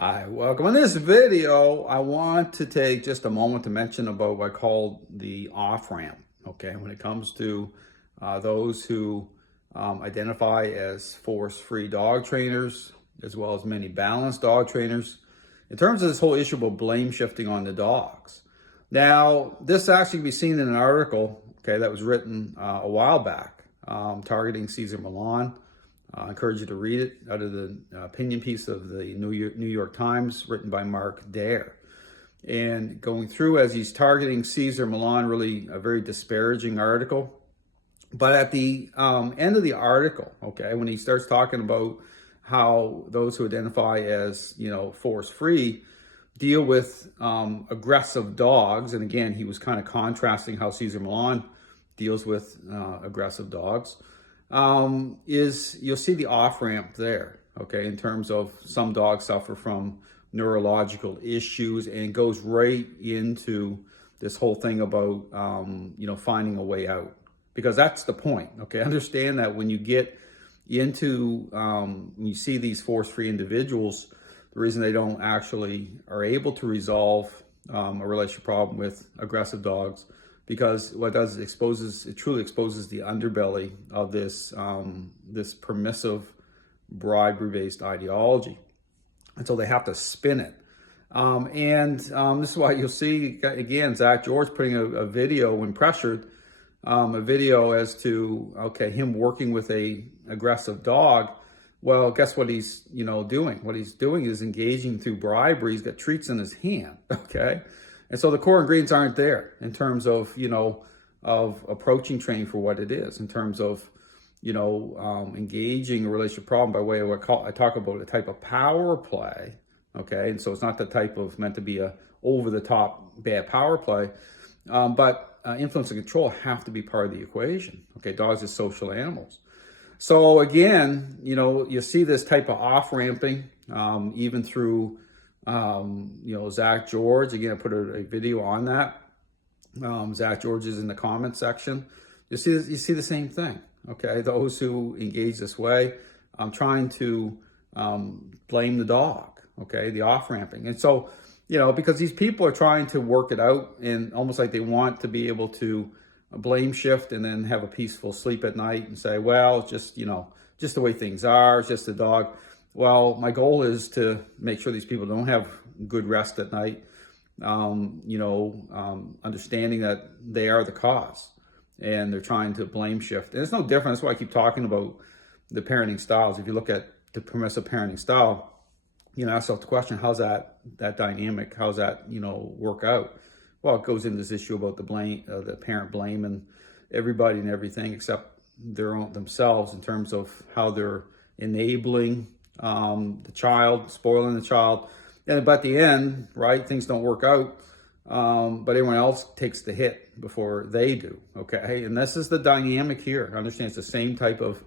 Hi, welcome. In this video, I want to take just a moment to mention about what I call the off-ramp, okay? When it comes to those who identify as force-free dog trainers, as well as many balanced dog trainers, in terms of this whole issue about blame shifting on the dogs. Now, this actually can be seen in an article, okay, that was written a while back, targeting Cesar Millan. I encourage you to read it out of the opinion piece of the New York Times, written by Mark Dare. And going through as he's targeting Cesar Millan, really a very disparaging article. But at the end of the article, okay, when he starts talking about how those who identify as, force-free deal with aggressive dogs, and again, he was kind of contrasting how Cesar Millan deals with aggressive dogs. You'll see the off-ramp there, okay, in terms of some dogs suffer from neurological issues, and it goes right into this whole thing about, finding a way out, because that's the point, okay? Understand that when you get into, when you see these force-free individuals, the reason they don't actually are able to resolve a relationship problem with aggressive dogs, because what it does is it truly exposes the underbelly of this this permissive bribery-based ideology. And so they have to spin it. This is why you'll see, again, Zach George putting a video when pressured, a video as to, okay, him working with a aggressive dog. Well, guess what he's, doing? What he's doing is engaging through bribery. He's got treats in his hand, okay? And so the core ingredients aren't there in terms of, of approaching training for what it is, in terms of, engaging a relationship problem by way of I talk about a type of power play, okay? And so it's not the type of meant to be a over-the-top bad power play, but influence and control have to be part of the equation, okay? Dogs are social animals. So again, you see this type of off-ramping, even through Zach George. Again, I put a video on that. Zach George is in the comment section. You see the same thing, okay? Those who engage this way, I'm trying to blame the dog, okay? The off-ramping. And so, because these people are trying to work it out, and almost like they want to be able to blame shift and then have a peaceful sleep at night and say, well, just the way things are, it's just the dog. Well, my goal is to make sure these people don't have good rest at night, understanding that they are the cause and they're trying to blame shift. And it's no different. That's why I keep talking about the parenting styles. If you look at the permissive parenting style, ask yourself the question, how's that dynamic, how's that, work out? Well, it goes into this issue about the parent blaming everybody and everything except themselves, in terms of how they're enabling the child, spoiling the child. But at the end, right, things don't work out, but everyone else takes the hit before they do, okay? And this is the dynamic here. I understand it's the same type of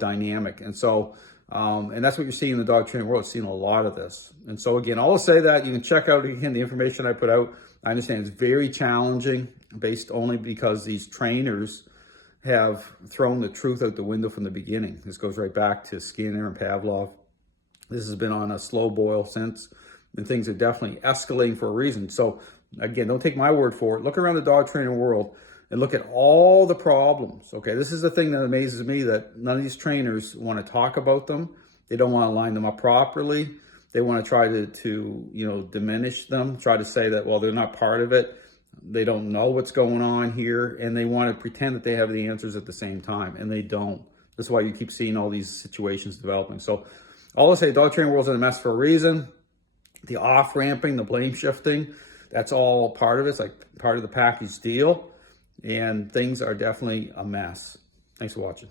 dynamic. And so, and that's what you're seeing in the dog training world. It's seeing a lot of this. And so again, I'll say that you can check out, again, the information I put out. I understand it's very challenging, based only because these trainers have thrown the truth out the window from the beginning. This goes right back to Skinner and Pavlov. This has been on a slow boil since, and things are definitely escalating for a reason. So again, don't take my word for it. Look around the dog training world and look at all the problems, okay? This is the thing that amazes me, that none of these trainers want to talk about them. They don't want to line them up properly. They want to try to diminish them, try to say that, well, they're not part of it. They don't know what's going on here, and they want to pretend that they have the answers at the same time, and they don't. That's why you keep seeing all these situations developing. So all I say, dog training world's in a mess for a reason. The off-ramping, the blame shifting, that's all part of it. It's like part of the package deal, and things are definitely a mess. Thanks for watching.